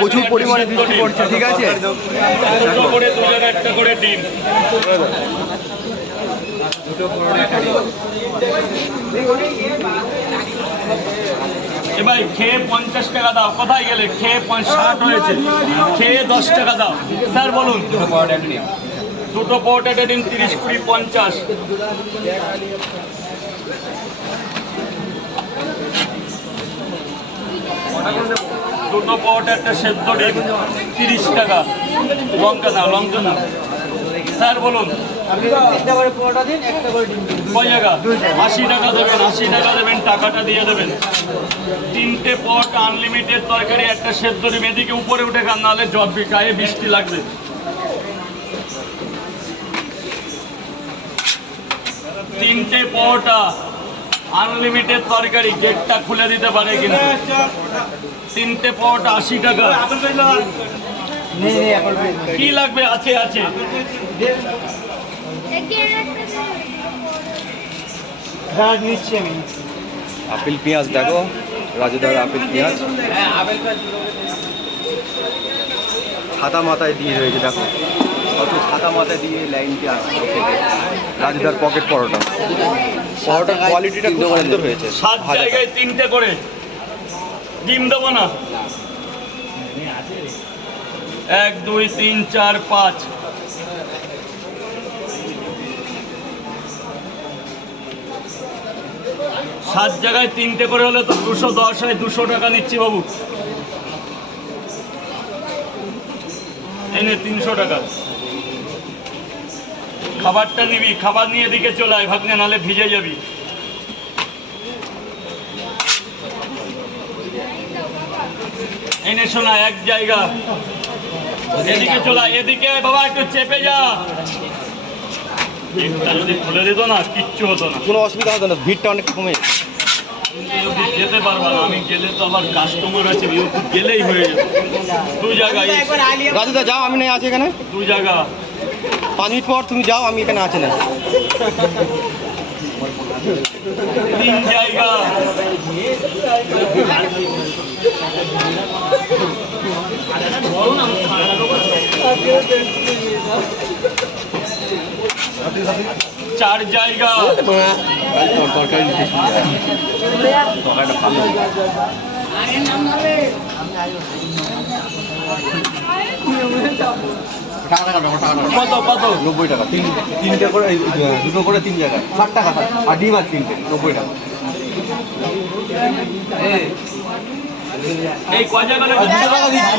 প্রচুর পরিমাণে বৃষ্টি পড়ছে, ঠিক আছে? একটা করে ডিম ভাই খেয়ে 50 টাকা দাও। কোথায় গেলে? খেয়ে 60 হয়েছে, খেয়ে 10 টাকা দাও। স্যার বলুন। দুটো পরোটা ডিম 30, 20, 50। দুটো পরোটা একটা সেদ্ধ ডিম 30 টাকা। লঙ্কা না, লঙ্কা না। স্যার বলুন। কয় জায়গা? 80 টাকা দেবেন, 80 টাকা দেবেন, টাকাটা দিয়ে দেবেন। 3টে পরোটা আনলিমিটেড তরকারি, একটা সেদ্ধ ডিম। এদিকে উপরে উঠে খান, নাহলে গায়ে বৃষ্টি লাগবে। 3টে পরোটা আনলিমিটেড তরকারি, গেটটা খুলে দিতে পারে কিনা। 3টে পরোটা 80 টাকা। কি লাগবে? আছে আছে। আপেল পেঁয়াজ দেখো, রাজুদার আপেল পেঁয়াজ ছাতা মাথায় দিয়ে রয়েছে, দেখো কত ছাতা মাথায় দিয়ে লাইনটি আসছে। রাজুদার পকেট পরোটা, পরোটার কোয়ালিটিটা খুব সুন্দর হয়েছে। 7 জায়গায় 3টে করে ডিম দেবো না। 1, 2, 3, 4, 5। 7 জায়গায় 3টে করে হলে তো 210 হয়। 200 টাকা নিচ্ছি বাবু। এনে 300 টাকা। খাবারটা নিবি, খাবার নিয়ে এদিকে চলে আয় ভাগ্নে, নাহলে ভিজে যাবি। এনে শোনা, এক জায়গা। এদিকে চলে আয়, এদিকে বাবা, একটু চেপে যা। ভিড়টা যদি খুলে দিত না, কিচ্ছু হতো না। কোনো অসুবিধা হতো না, ভিড়টা অনেক কমে যেতে পারবা না। আমি গেলে তো আবার কাস্টমার আছে, গেলেই হয়ে যাবে। 2 জায়গায়। রাজুদা যাও, আমি নাই আছি এখানে। 2 জায়গা। 5 মিনিট পর তুমি যাও, আমি এখানে আছি না। 3 জায়গা। চার জায়গা। 90 টাকা। 3টে করে, 2টো করে 3 জায়গায় 60 টাকা। আর ডিম আর 3টে 90 টাকা। এই কয় জায়গা? 200 টাকা দিচ্ছি।